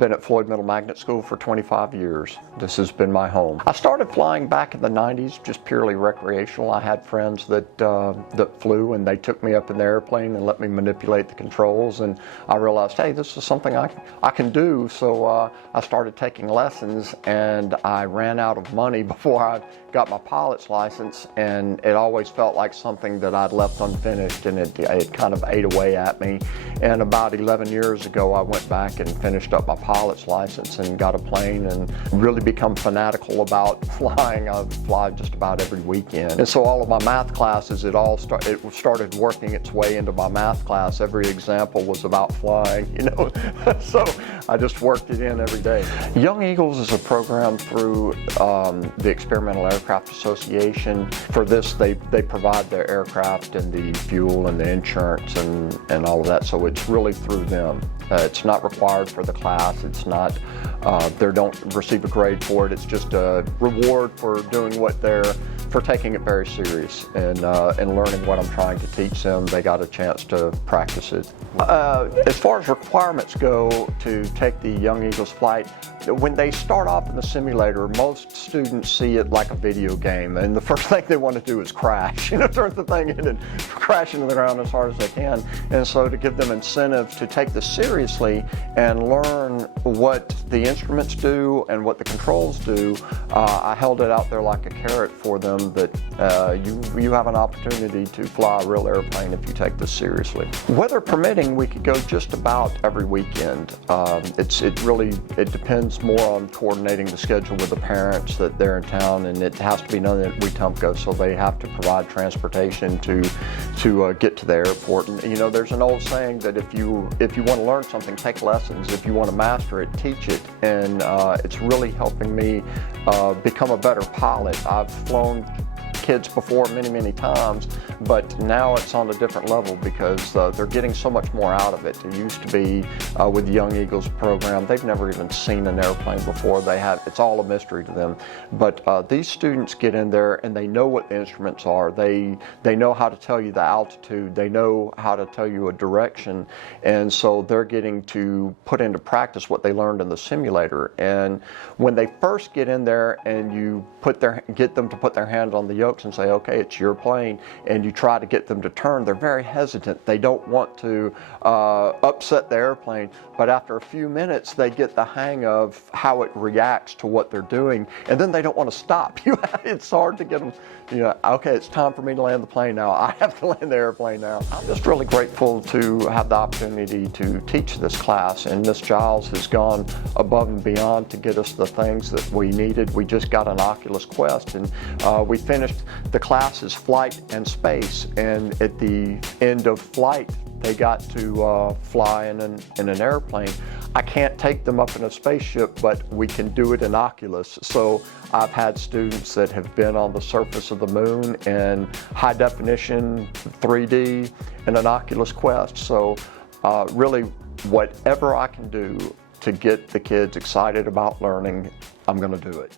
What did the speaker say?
been at Floyd Middle Magnet School for 25 years. This has been my home. I started flying back in the 90s, just purely recreational. I had friends that flew, and they took me up in the airplane and let me manipulate the controls, and I realized, hey, this is something I can do. So I started taking lessons, and I ran out of money before I got my pilot's license, and it always felt like something that I'd left unfinished, and it kind of ate away at me. And about 11 years ago, I went back and finished up my pilot's license and got a plane and really become fanatical about flying. I fly just about every weekend. And so all of my math classes, it started working its way into my math class. Every example was about flying, you know. So I just worked it in every day. Young Eagles is a program through the Experimental Aircraft Association. For this, they provide their aircraft and the fuel and the insurance and all of that. So it's really through them. It's not required for the class. It's not, they don't receive a grade for it. It's just a reward for doing for taking it very serious and learning what I'm trying to teach them. They got a chance to practice it. As far as requirements go to take the Young Eagles flight, when they start off in the simulator, most students see it like a video game, and the first thing they want to do is crash, turn the thing in and crash into the ground as hard as they can. And so to give them incentives to take this seriously and learn what the instruments do and what the controls do, I held it out there like a carrot for them that you have an opportunity to fly a real airplane if you take this seriously. Weather permitting, we could go just about every weekend. It depends more on coordinating the schedule with the parents that they're in town, and it has to be done at Wetumpka, so they have to provide transportation to get to the airport. And there's an old saying that if you want to learn something, take lessons. If you want to master it, teach it. And it's really helping me become a better pilot. I've flown kids before many times, but now it's on a different level because they're getting so much more out of it. It used to be with the Young Eagles program, they've never even seen an airplane before. It's all a mystery to them. But these students get in there and they know what the instruments are. They know how to tell you the altitude. They know how to tell you a direction. And so they're getting to put into practice what they learned in the simulator. And when they first get in there and you get them to put their hand on the yokes and say, okay, it's your plane, and you try to get them to turn, they're very hesitant. They don't want to upset the airplane, but after a few minutes they get the hang of how it reacts to what they're doing, and then they don't want to stop. It's hard to get them, okay, it's time for me to land the plane now. I have to land the airplane now. I'm just really grateful to have the opportunity to teach this class, and Miss Giles has gone above and beyond to get us the things that we needed. We just got an Oculus Quest, and we finished the classes flight and space, and at the end of flight they got to fly in an airplane. I can't take them up in a spaceship, but we can do it in Oculus. So I've had students that have been on the surface of the moon in high definition 3D in an Oculus Quest. So really, whatever I can do to get the kids excited about learning, I'm going to do it.